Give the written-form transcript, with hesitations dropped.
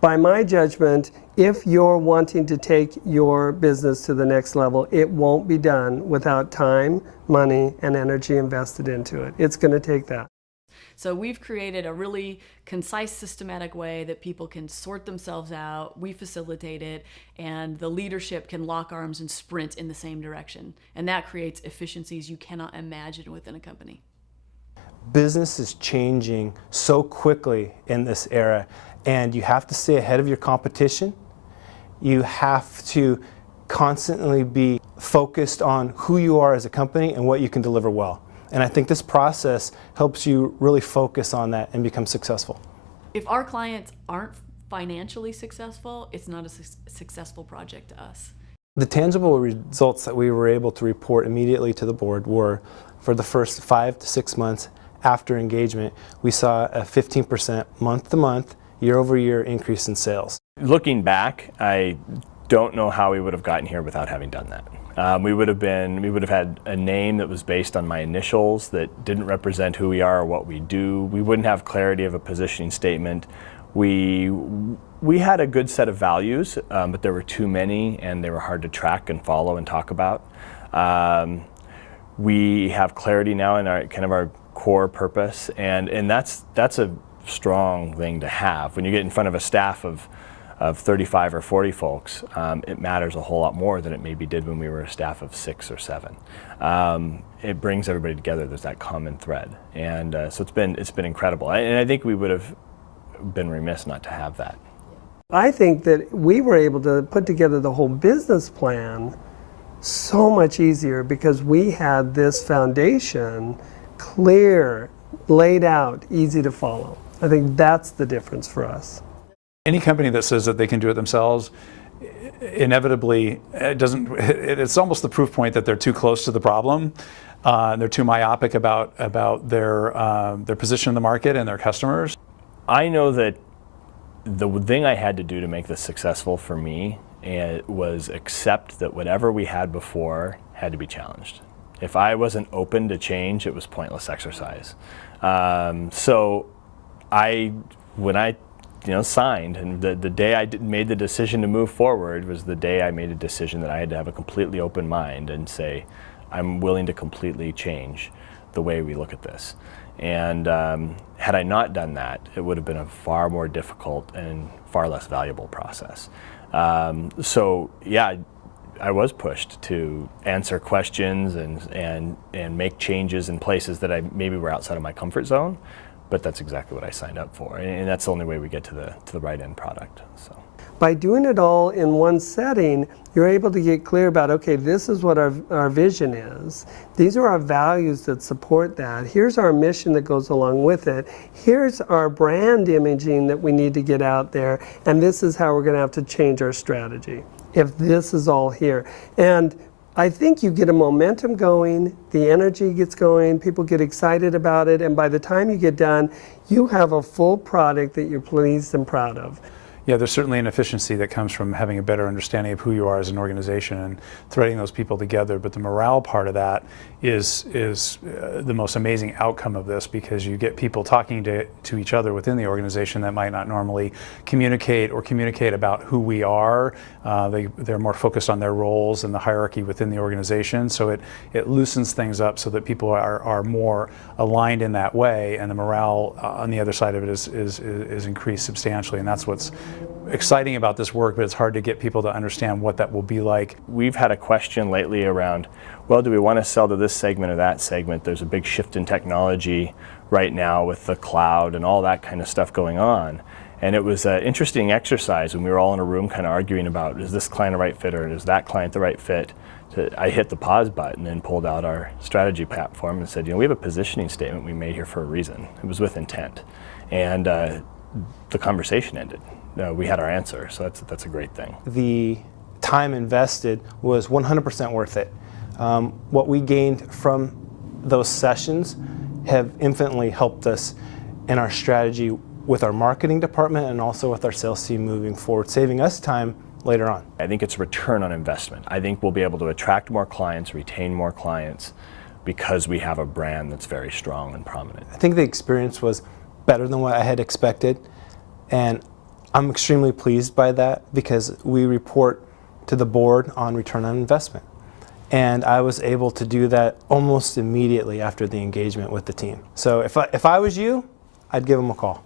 by my judgment, if you're wanting to take your business to the next level, it won't be done without time, money, and energy invested into it. It's going to take that. So we've created a really concise, systematic way that people can sort themselves out. We facilitate it, and the leadership can lock arms and sprint in the same direction. And that creates efficiencies you cannot imagine within a company. Business is changing so quickly in this era, and you have to stay ahead of your competition. You have to constantly be focused on who you are as a company and what you can deliver well. And I think this process helps you really focus on that and become successful. If our clients aren't financially successful, it's not a successful project to us. The tangible results that we were able to report immediately to the board were, for the first 5 to 6 months after engagement, we saw a 15% month-to-month, year-over-year increase in sales. Looking back, I don't know how we would have gotten here without having done that. We would have had a name that was based on my initials that didn't represent who we are or what we do. We wouldn't have clarity of a positioning statement. We had a good set of values, but there were too many, and they were hard to track and follow and talk about. We have clarity now in our core purpose, and that's a strong thing to have. When you get in front of a staff of 35 or 40 folks, it matters a whole lot more than it maybe did when we were a staff of 6 or 7. It brings everybody together. There's that common thread, and so it's been incredible. And I think we would have been remiss not to have that. I think that we were able to put together the whole business plan so much easier because we had this foundation clear, laid out, easy to follow. I think that's the difference for us. Any company that says that they can do it themselves, inevitably, it's almost the proof point that they're too close to the problem. They're too myopic about their position in the market and their customers. I know that the thing I had to do to make this successful for me was accept that whatever we had before had to be challenged. If I wasn't open to change, it was pointless exercise. So when I signed, and the day I made the decision to move forward was the day I made a decision that I had to have a completely open mind and say, I'm willing to completely change the way we look at this. And had I not done that, it would have been a far more difficult and far less valuable process. So yeah, I was pushed to answer questions and make changes in places that I maybe were outside of my comfort zone, but that's exactly what I signed up for, and that's the only way we get to the right end product. So. By doing it all in one setting, you're able to get clear about, okay, this is what our vision is. These are our values that support that. Here's our mission that goes along with it. Here's our brand imaging that we need to get out there, and this is how we're going to have to change our strategy if this is all here. And I think you get a momentum going, the energy gets going, people get excited about it, and by the time you get done, you have a full product that you're pleased and proud of. Yeah, there's certainly an efficiency that comes from having a better understanding of who you are as an organization and threading those people together. But the morale part of that is the most amazing outcome of this, because you get people talking to each other within the organization that might not normally communicate about who we are. They're more focused on their roles and the hierarchy within the organization. So it loosens things up so that people are more aligned in that way, and the morale on the other side of it is increased substantially. And that's what's exciting about this work, but it's hard to get people to understand what that will be like. We've had a question lately around, well, do we want to sell to this segment or that segment? There's a big shift in technology right now with the cloud and all that kind of stuff going on. And it was an interesting exercise when we were all in a room kind of arguing about, is this client the right fit or is that client the right fit? I hit the pause button and pulled out our strategy platform and said, we have a positioning statement we made here for a reason. It was with intent. And the conversation ended. We had our answer, so that's a great thing. The time invested was 100% worth it. What we gained from those sessions have infinitely helped us in our strategy with our marketing department and also with our sales team moving forward, saving us time later on. I think it's a return on investment. I think we'll be able to attract more clients, retain more clients, because we have a brand that's very strong and prominent. I think the experience was better than what I had expected, and I'm extremely pleased by that because we report to the board on return on investment. And I was able to do that almost immediately after the engagement with the team. So if I was you, I'd give them a call.